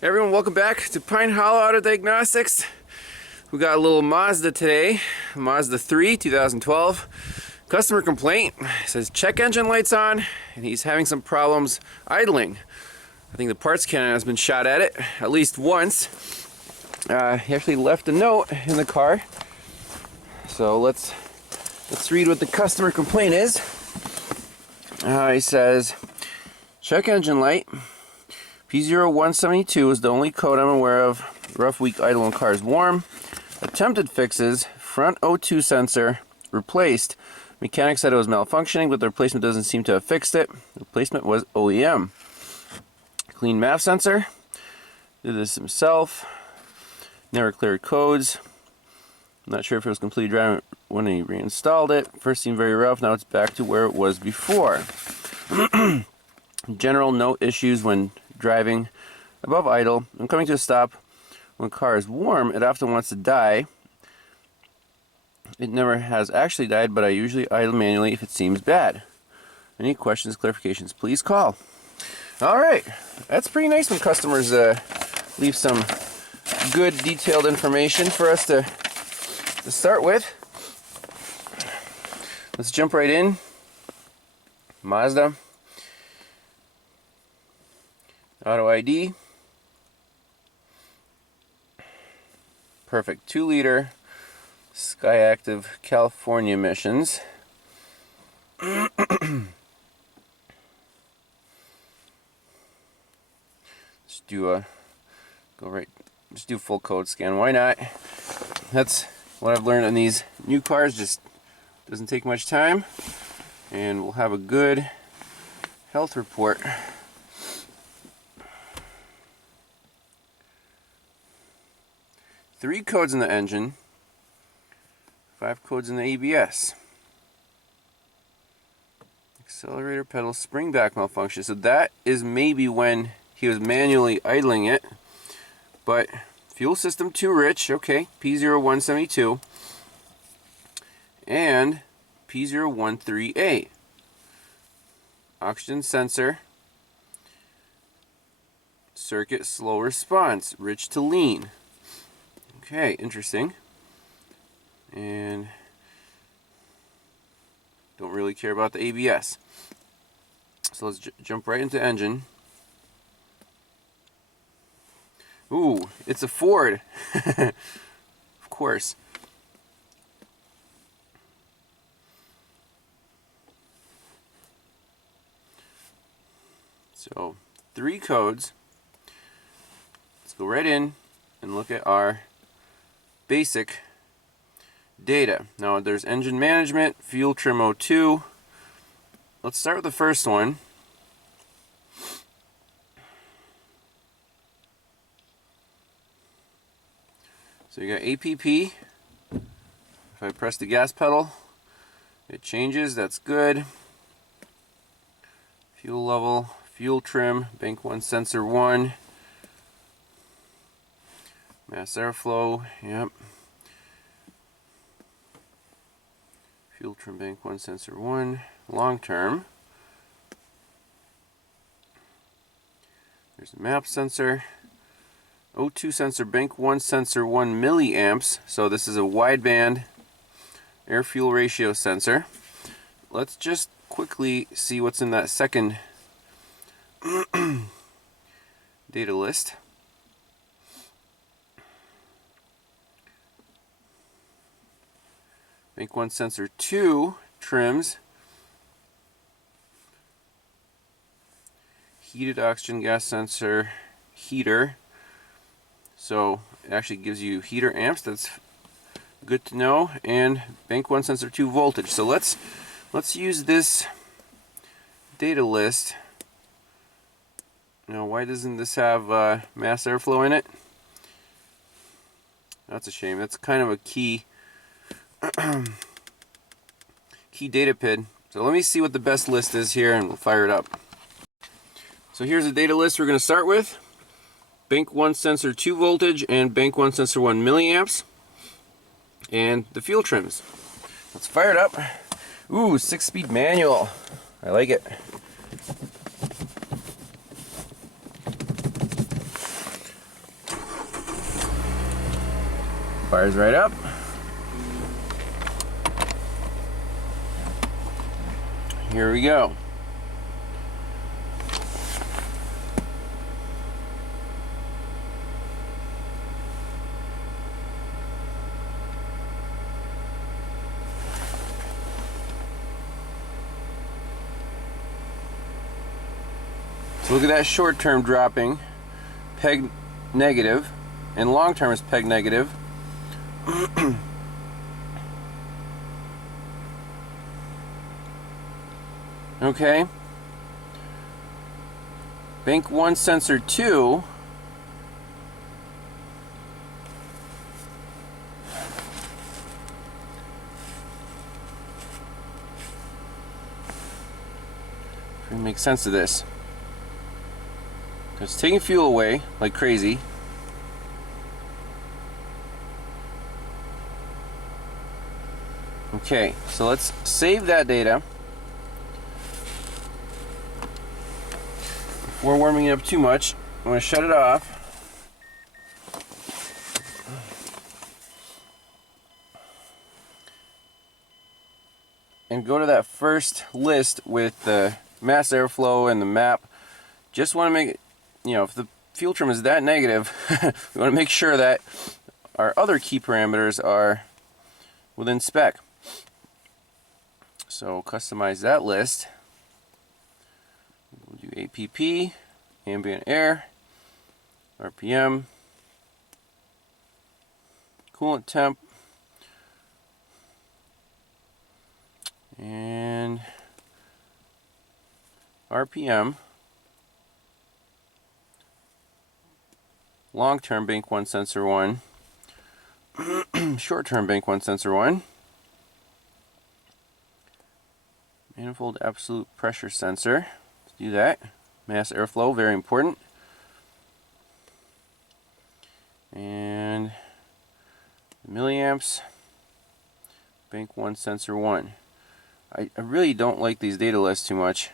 Hey everyone, welcome back to Pine Hollow Auto Diagnostics. We got a little Mazda today, Mazda 3 2012. Customer complaint, says check engine lights on and he's having some problems idling. I think the parts cannon has been shot at it at least once. He actually left a note in the car. So let's read what the customer complaint is. He says, check engine light. P0172 is the only code I'm aware of. Rough, weak idle when car is warm. Attempted fixes. Front O2 sensor replaced. Mechanic said it was malfunctioning, but the replacement doesn't seem to have fixed it. The replacement was OEM. Clean MAP sensor. Did this himself. Never cleared codes. I'm not sure if it was completely dry when he reinstalled it. First seemed very rough, now it's back to where it was before. General no issues when driving above idle. I'm coming to a stop when car is warm. It often wants to die. It never has actually died, but I usually idle manually if it seems bad. Any questions, clarifications, please call. Alright, that's pretty nice when customers leave some good detailed information for us to start with. Let's jump right in. Mazda Auto ID. Perfect. 2-liter SkyActiv California emissions. Let's do just do full code scan. Why not? That's what I've learned on these new cars. Just doesn't take much time, and we'll have a good health report. 3 codes in the engine, 5 codes in the ABS. Accelerator pedal spring back malfunction. So that is maybe when he was manually idling it. But fuel system too rich, okay, P0172. And P013A. Oxygen sensor. Circuit slow response, rich to lean. Okay, interesting. And don't really care about the ABS. So let's jump right into engine. Ooh, it's a Ford. Of course. So 3 codes. Let's go right in and look at our basic data. Now there's engine management, fuel trim O2. Let's start with the first one. So you got APP. If I press the gas pedal, it changes. That's good. Fuel level, fuel trim, bank 1 sensor 1. Mass airflow, yep. Fuel trim bank 1 sensor 1. Long term. There's a map sensor. O2 sensor bank 1 sensor 1 milliamps. So this is a wideband air fuel ratio sensor. Let's just quickly see what's in that second data list. Bank 1 sensor 2 trims. Heated oxygen gas sensor heater. So it actually gives you heater amps. That's good to know. And bank 1 sensor 2 voltage. So let's use this data list. Now, why doesn't this have mass airflow in it? That's a shame. That's kind of a key data PID. So let me see what the best list is here and we'll fire it up. So here's the data list we're going to start with. Bank 1 sensor 2 voltage and bank 1 sensor 1 milliamps. And the fuel trims. Let's fire it up. Ooh, 6-speed manual. I like it. Fires right up. Here we go. So look at that short term dropping, peg negative, and long term is peg negative. Okay. Bank 1 sensor 2. Try to make sense of this. It's taking fuel away like crazy. Okay, so let's save that data. Before warming it up too much, I'm going to shut it off. And go to that first list with the mass airflow and the map. Just want to make it, you know, if the fuel trim is that negative, we want to make sure that our other key parameters are within spec. So customize that list. We'll do APP, ambient air, RPM, coolant temp, and RPM. Long-term bank 1 sensor 1, short-term bank 1 sensor 1, manifold absolute pressure sensor. Let's do that. Mass airflow, very important. And milliamps, bank 1 sensor 1. I really don't like these data lists too much.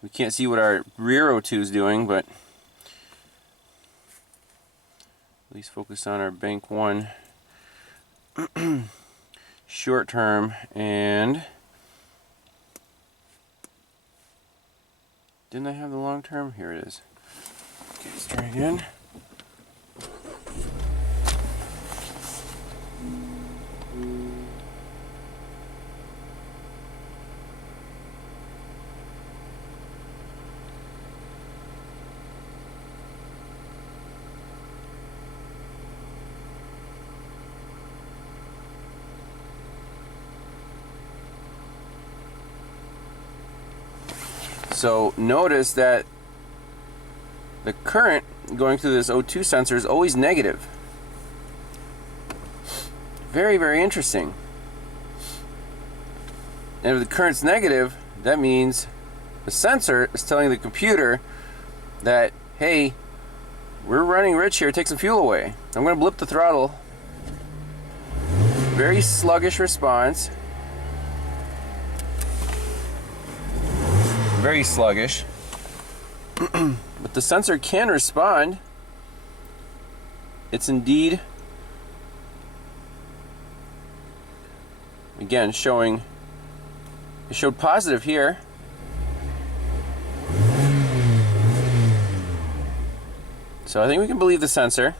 We can't see what our rear O2 is doing, but at least focus on our bank 1 short term. And didn't I have the long term? Here it is. Okay, let's try again. So notice that the current going through this O2 sensor is always negative. Very, very interesting. And if the current's negative, that means the sensor is telling the computer that, hey, we're running rich here, take some fuel away. I'm going to blip the throttle. Very sluggish response. Very sluggish. But the sensor can respond. It's indeed, again, showing, it showed positive here. So I think we can believe the sensor.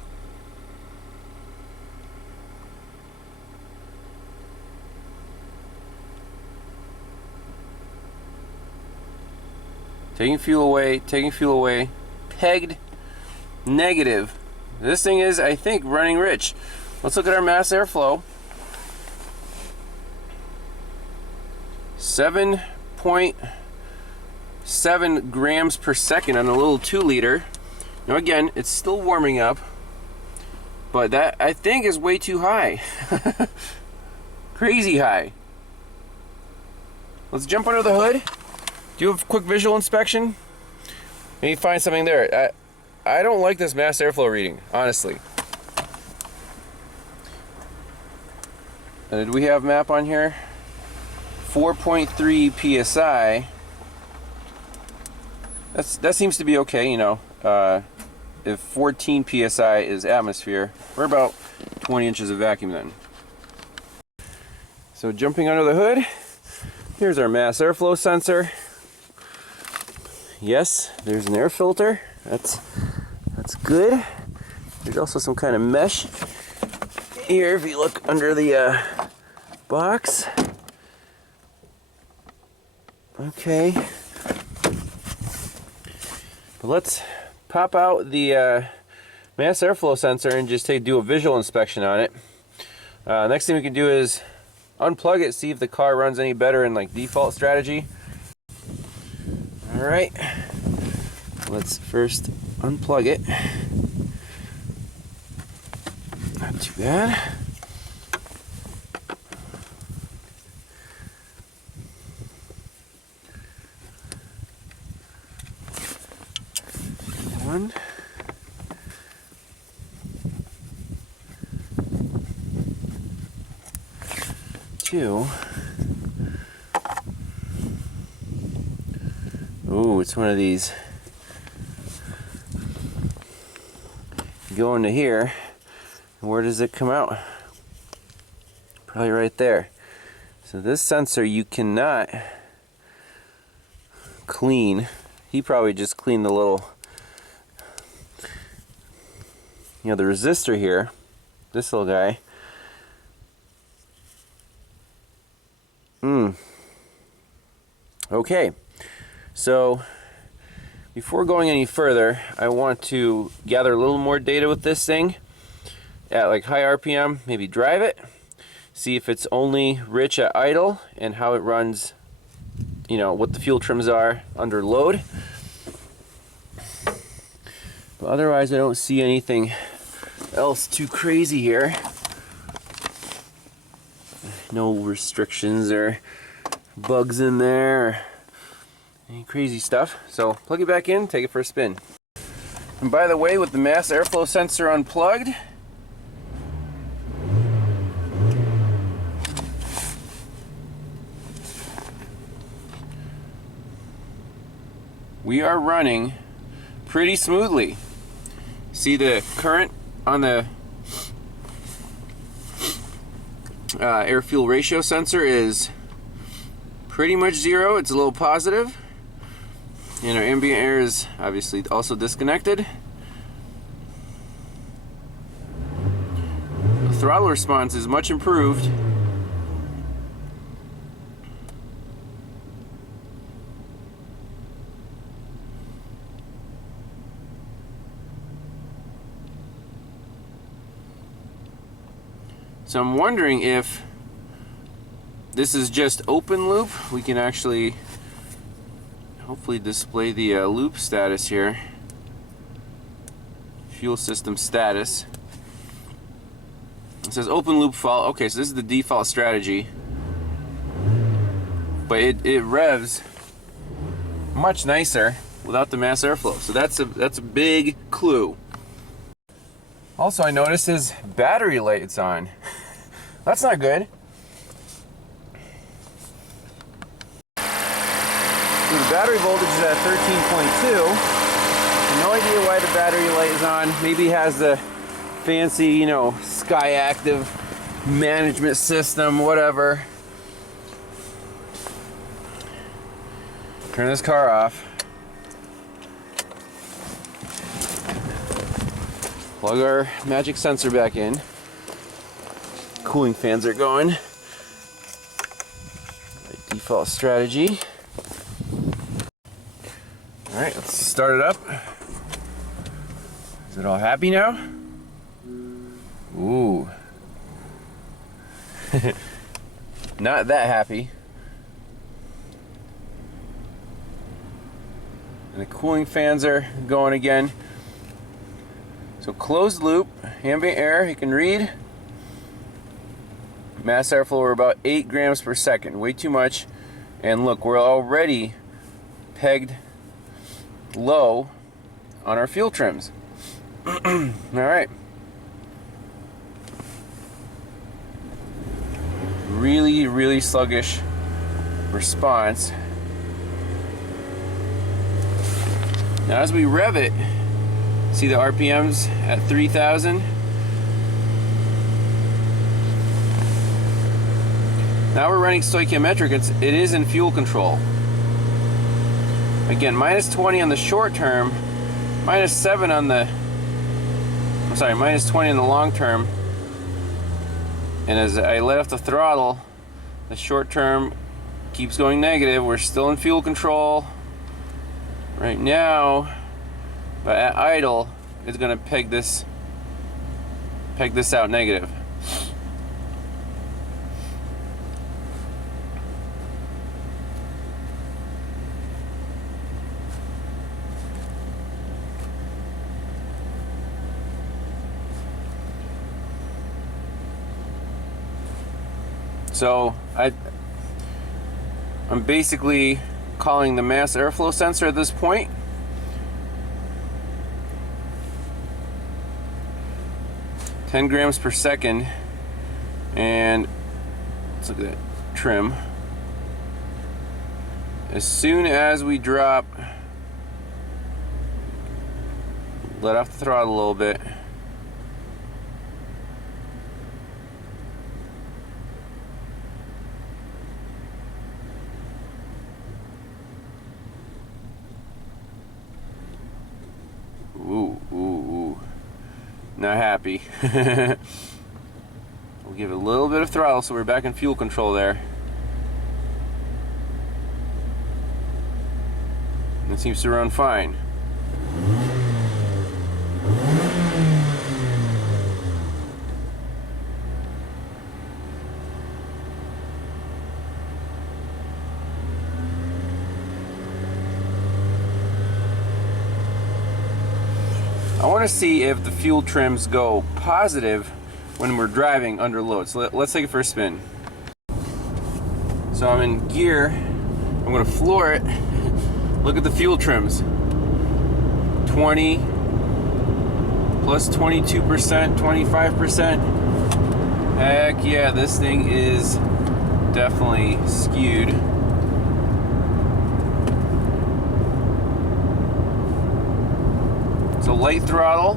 Taking fuel away, pegged negative. This thing is, I think, running rich. Let's look at our mass airflow. 7.7 grams per second on a little 2 liter. Now again, it's still warming up, but that, I think, is way too high. Crazy high. Let's jump under the hood. Do a quick visual inspection. Maybe find something there. I don't like this mass airflow reading, honestly. Did we have map on here? 4.3 psi. That seems to be okay, you know. If 14 psi is atmosphere, we're about 20 inches of vacuum then. So jumping under the hood, here's our mass airflow sensor. Yes, there's an air filter. That's good. There's also some kind of mesh here if you look under the box. Okay. But let's pop out the mass airflow sensor and just do a visual inspection on it. Next thing we can do is unplug it, see if the car runs any better in like default strategy. Alright, let's first unplug it. Not too bad. One. Two. Ooh, it's one of these. Go into here. Where does it come out? Probably right there. So this sensor you cannot clean. He probably just cleaned the little, the resistor here. This little guy. Okay. So before going any further, I want to gather a little more data with this thing at like high RPM, maybe drive it, see if it's only rich at idle and how it runs, what the fuel trims are under load. But otherwise I don't see anything else too crazy here. No restrictions or bugs in there or any crazy stuff. So plug it back in, take it for a spin. And by the way, with the mass airflow sensor unplugged, we are running pretty smoothly. See the current on the air fuel ratio sensor is pretty much zero. It's a little positive. And our ambient air is obviously also disconnected. The throttle response is much improved. So I'm wondering if this is just open loop. We can actually hopefully display the loop status here. Fuel system status. It says open loop fault. Okay, so this is the default strategy. But it revs much nicer without the mass airflow. So that's a big clue. Also, I noticed his battery light's on. That's not good. So the battery voltage is at 13.2. No idea why the battery light is on. Maybe it has the fancy, SkyActiv management system, whatever. Turn this car off. Plug our magic sensor back in. Cooling fans are going. Default strategy. Alright, let's start it up. Is it all happy now? Ooh. Not that happy. And the cooling fans are going again. So closed loop, ambient air, you can read. Mass airflow, we're about 8 grams per second, way too much. And look, we're already pegged low on our fuel trims. Alright. Really sluggish response. Now as we rev it, see the RPMs at 3,000. Now we're running stoichiometric. It is in fuel control. Again, minus 20 on the short term, minus 7 on the, I'm sorry, minus 20 in the long term. And as I let off the throttle, the short term keeps going negative. We're still in fuel control. Right now, but at idle, it's gonna peg this out negative. So I'm basically calling the mass airflow sensor at this point. "10 grams per second," and let's look at that trim. As soon as we drop, let off the throttle a little bit. Ooh. Not happy. We'll give it a little bit of throttle so we're back in fuel control there. And it seems to run fine. I want to see if the fuel trims go positive when we're driving under load. So let's take it for a spin. So I'm in gear. I'm going to floor it. Look at the fuel trims. 20 plus 22%, 25%. Heck yeah, this thing is definitely skewed. So light throttle,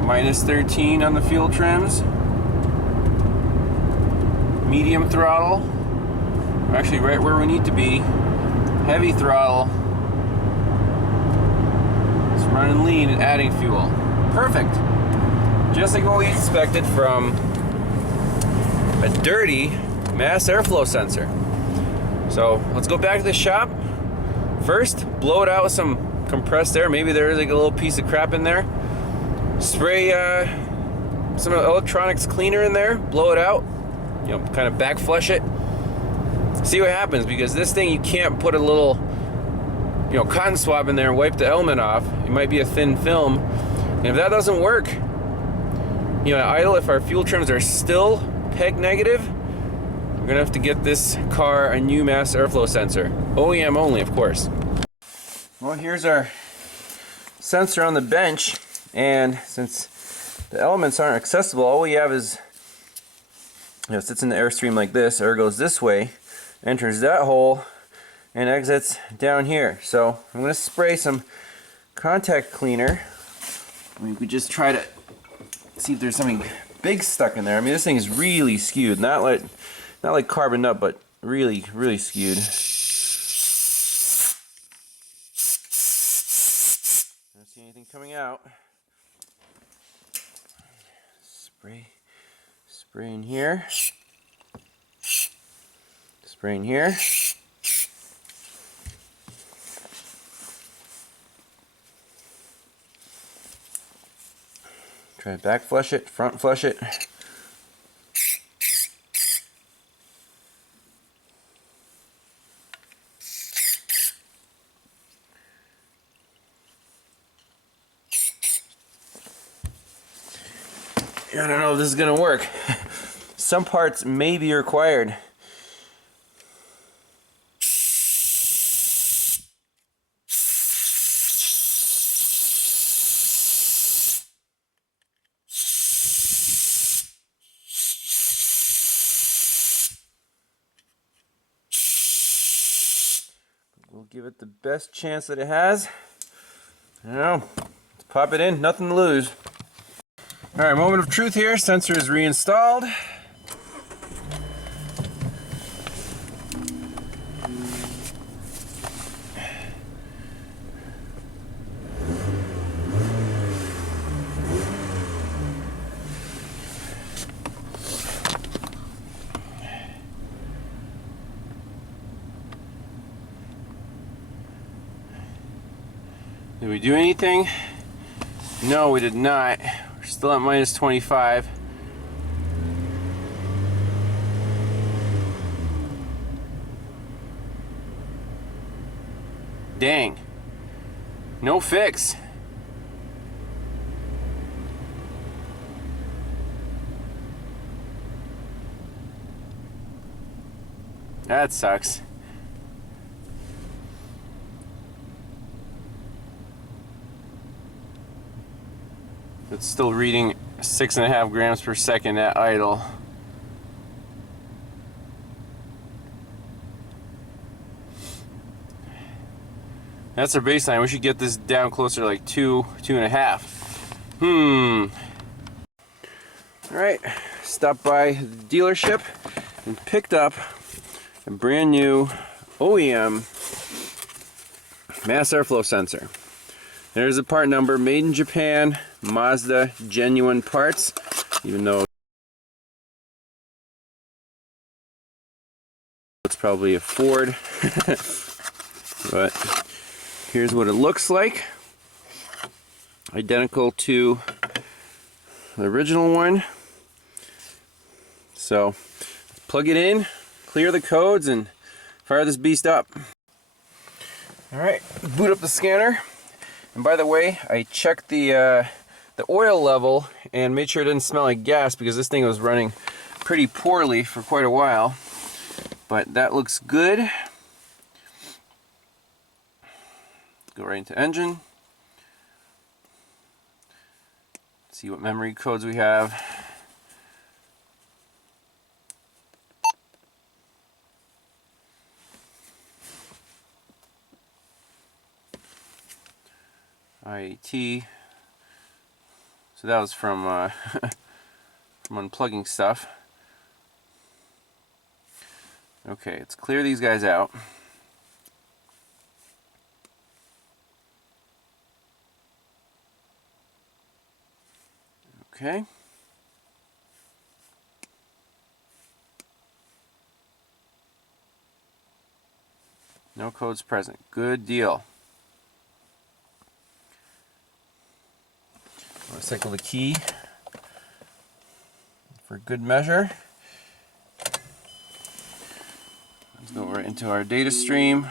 minus 13 on the fuel trims. Medium throttle, we're actually right where we need to be. Heavy throttle, it's running lean and adding fuel. Perfect. Just like what we expected from a dirty mass airflow sensor. So let's go back to the shop. First, blow it out with some compressed air. Maybe there's like a little piece of crap in there. Spray some electronics cleaner in there. Blow it out. You know, kind of back flush it. See what happens, because this thing you can't put a little, you know, cotton swab in there and wipe the element off. It might be a thin film, and if that doesn't work, you know, at idle, if our fuel trims are still peg negative, we're gonna have to get this car a new mass airflow sensor. OEM only, of course. Well, here's our sensor on the bench, and since the elements aren't accessible, all we have is, you know, it sits in the airstream like this. Air goes this way, enters that hole, and exits down here. So I'm going to spray some contact cleaner. We could just try to see if there's something big stuck in there. I mean, this thing is really skewed, not like carboned up, but really skewed. I don't see anything coming out. Spray in here. Spray in here. Try to back flush it, front flush it. I don't know if this is going to work. Some parts may be required. We'll give it the best chance that it has. I don't know. Let's pop it in, nothing to lose. All right, moment of truth here. Sensor is reinstalled. Did we do anything? No, we did not. We're still at minus 25. Dang. No fix. That sucks. It's still reading 6.5 grams per second at idle. That's our baseline. We should get this down closer to like 2.5. Alright, stopped by the dealership and picked up a brand new OEM mass airflow sensor. There's a part number, made in Japan, Mazda, genuine parts, even though it's probably a Ford. But here's what it looks like. Identical to the original one. So plug it in, clear the codes, and fire this beast up. Alright, boot up the scanner. And by the way, I checked the oil level and made sure it didn't smell like gas, because this thing was running pretty poorly for quite a while. But that looks good. Go right into engine. See what memory codes we have. IAT. So that was from from unplugging stuff. Okay, let's clear these guys out. Okay. No codes present. Good deal. Let's cycle the key for good measure. Let's go right into our data stream.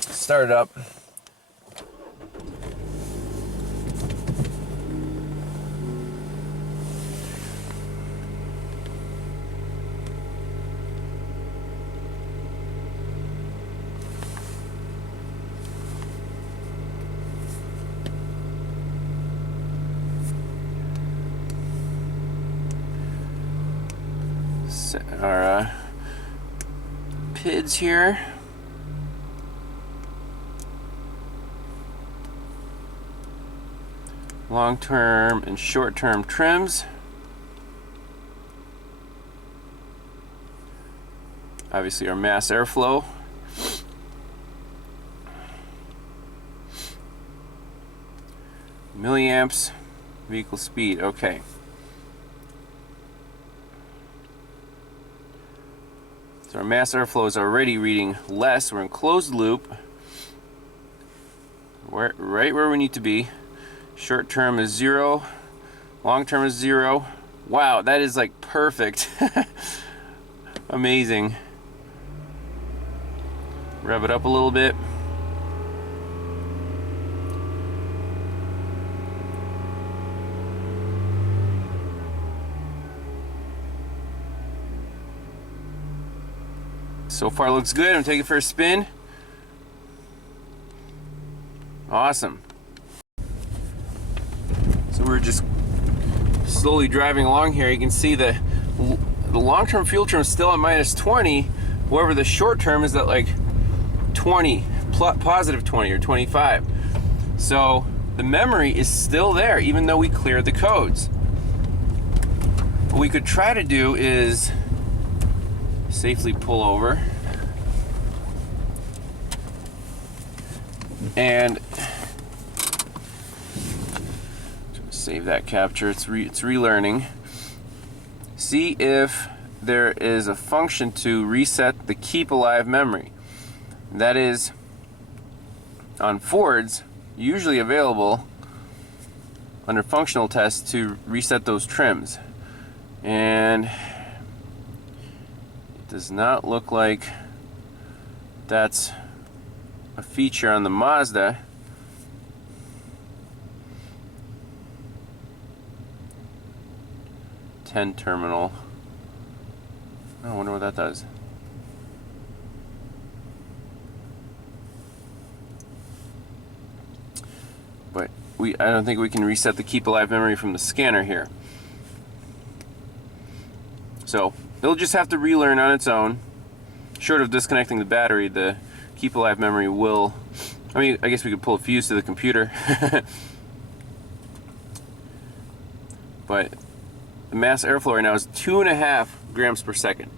Start it up. Our PIDs here. Long-term and short-term trims. Obviously our mass airflow. Milliamps, vehicle speed, okay. So our mass airflow is already reading less. We're in closed loop. We're right where we need to be. Short term is 0. Long term is 0. Wow, that is like perfect. Amazing. Rev it up a little bit. So far looks good. I'm taking it for a spin. Awesome. So we're just slowly driving along here. You can see the long-term fuel term is still at minus 20. However, the short term is at like 20, positive 20 or 25. So the memory is still there even though we cleared the codes. What we could try to do is safely pull over and save that capture. It's relearning. See if there is a function to reset the keep alive memory. That is on Fords usually available under functional tests to reset those trims, and it does not look like that's a feature on the Mazda. Terminal. I wonder what that does. But I don't think we can reset the keep alive memory from the scanner here. So it'll just have to relearn on its own. Short of disconnecting the battery, the keep alive memory will, I mean, I guess we could pull a fuse to the computer. But the mass airflow right now is 2.5 grams per second,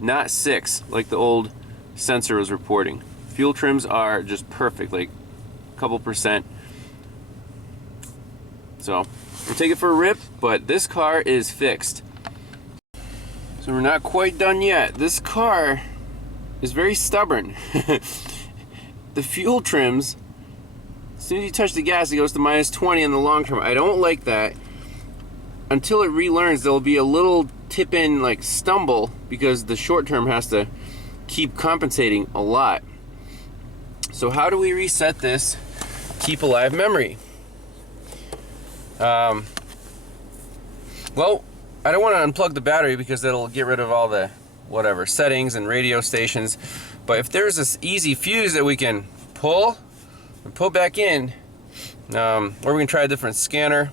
not 6 like the old sensor was reporting. Fuel trims are just perfect, like a couple percent. So we'll take it for a rip, but this car is fixed. So we're not quite done yet. This car is very stubborn. The fuel trims, as soon as you touch the gas, it goes to -20 in the long term. I don't like that. Until it relearns, there'll be a little tip-in like stumble because the short term has to keep compensating a lot. So how do we reset this keep alive memory? Well, I don't want to unplug the battery because that'll get rid of all the whatever settings and radio stations. But if there's this easy fuse that we can pull and put back in, or we can try a different scanner.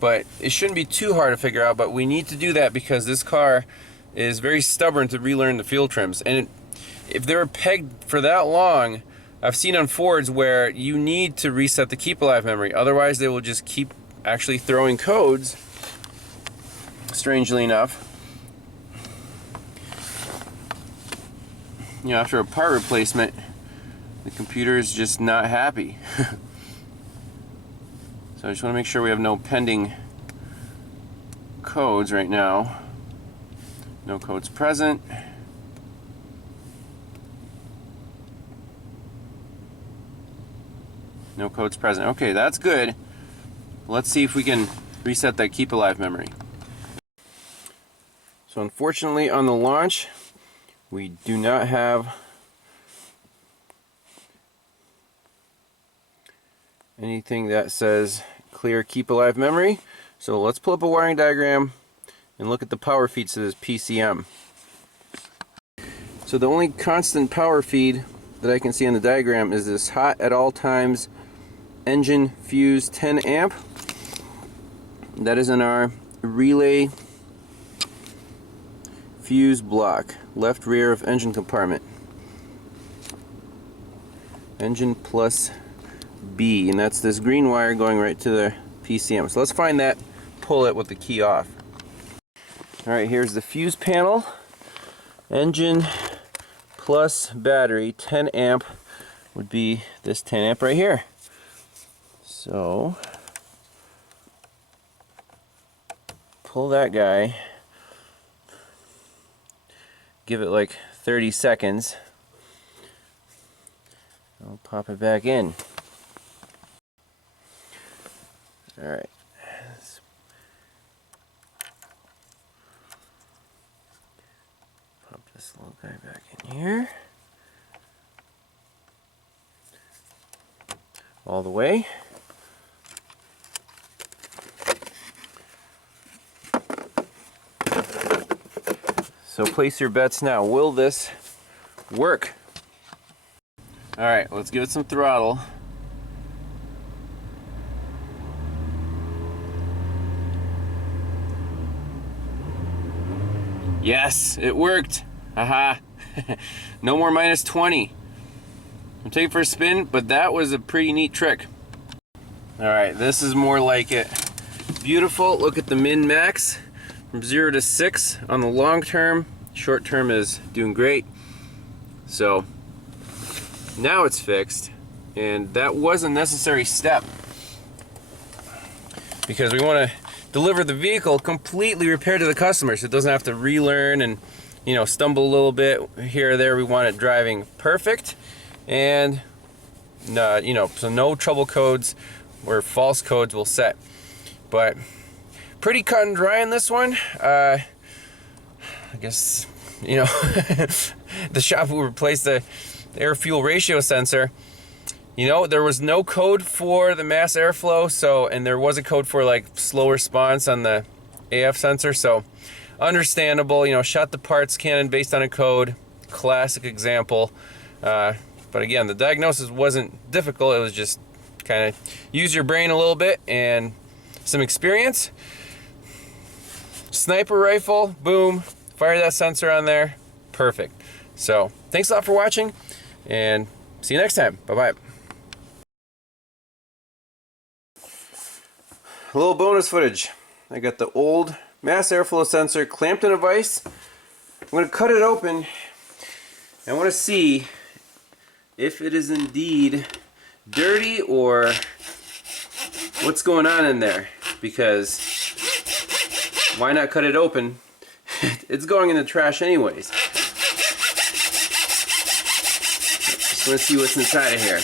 But it shouldn't be too hard to figure out, but we need to do that because this car is very stubborn to relearn the fuel trims. And if they were pegged for that long, I've seen on Fords where you need to reset the keep alive memory. Otherwise, they will just keep actually throwing codes, strangely enough. You know, after a part replacement, the computer is just not happy. So I just want to make sure we have no pending codes right now. No codes present. No codes present. Okay, that's good. Let's see if we can reset that keep alive memory. So unfortunately on the launch, we do not have anything that says clear keep alive memory. So let's pull up a wiring diagram and look at the power feeds to this PCM. So the only constant power feed that I can see on the diagram is this hot at all times engine fuse 10 amp. That is in our relay fuse block, left rear of engine compartment. Engine plus B, and that's this green wire going right to the PCM. So let's find that, pull it with the key off. Alright, here's the fuse panel. Engine plus battery, 10 amp would be this 10 amp right here. So pull that guy, give it like 30 seconds. I'll pop it back in. Alright. Pop this little guy back in here. All the way. So place your bets now. Will this work? Alright, let's give it some throttle. Yes, it worked. Haha. No more -20. I'm taking it for a spin, but that was a pretty neat trick. Alright, this is more like it. Beautiful. Look at the min-max from 0 to 6 on the long term. Short term is doing great. So now it's fixed, and that was a necessary step because we want to deliver the vehicle completely repaired to the customer so it doesn't have to relearn and, you know, stumble a little bit here or there. We want it driving perfect, and you know, so no trouble codes or false codes will set. But pretty cut and dry in this one. I guess, you know, the shop will replace the air fuel ratio sensor. You know, there was no code for the mass airflow, so, and there was a code for like slow response on the AF sensor, so understandable. You know, shot the parts cannon based on a code, classic example. But again, the diagnosis wasn't difficult. It was just kind of use your brain a little bit and some experience. Sniper rifle, boom, fire that sensor on there, perfect. So thanks a lot for watching, and see you next time. Bye-bye. A little bonus footage. I got the old mass airflow sensor clamped in a vise. I'm going to cut it open. I want to see if it is indeed dirty or what's going on in there, because why not cut it open? It's going in the trash anyways. Just want to see what's inside of here.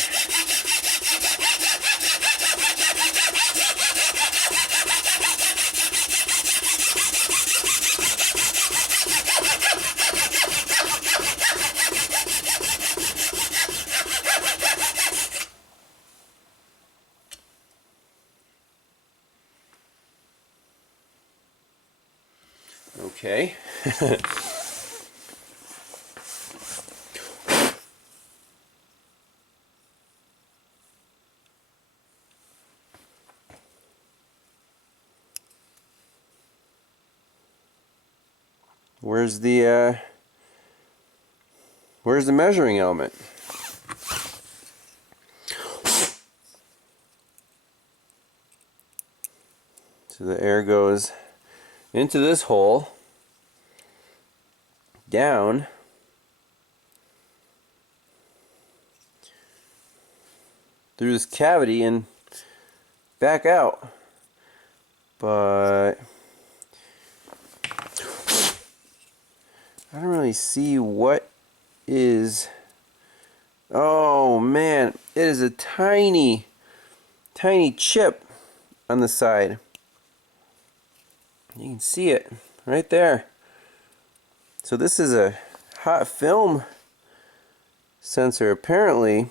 Okay. Where's the measuring element? So the air goes into this hole, down, through this cavity and back out. But I don't really see what is. Oh man, it is a tiny chip on the side. You can see it right there. So this is a hot film sensor apparently,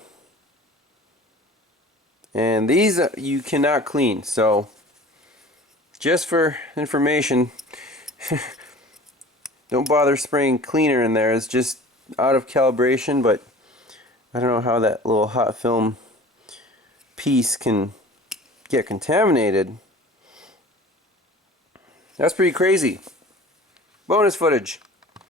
and these you cannot clean. So just for information, don't bother spraying cleaner in there. It's just out of calibration, but I don't know how that little hot film piece can get contaminated. That's pretty crazy. Bonus footage.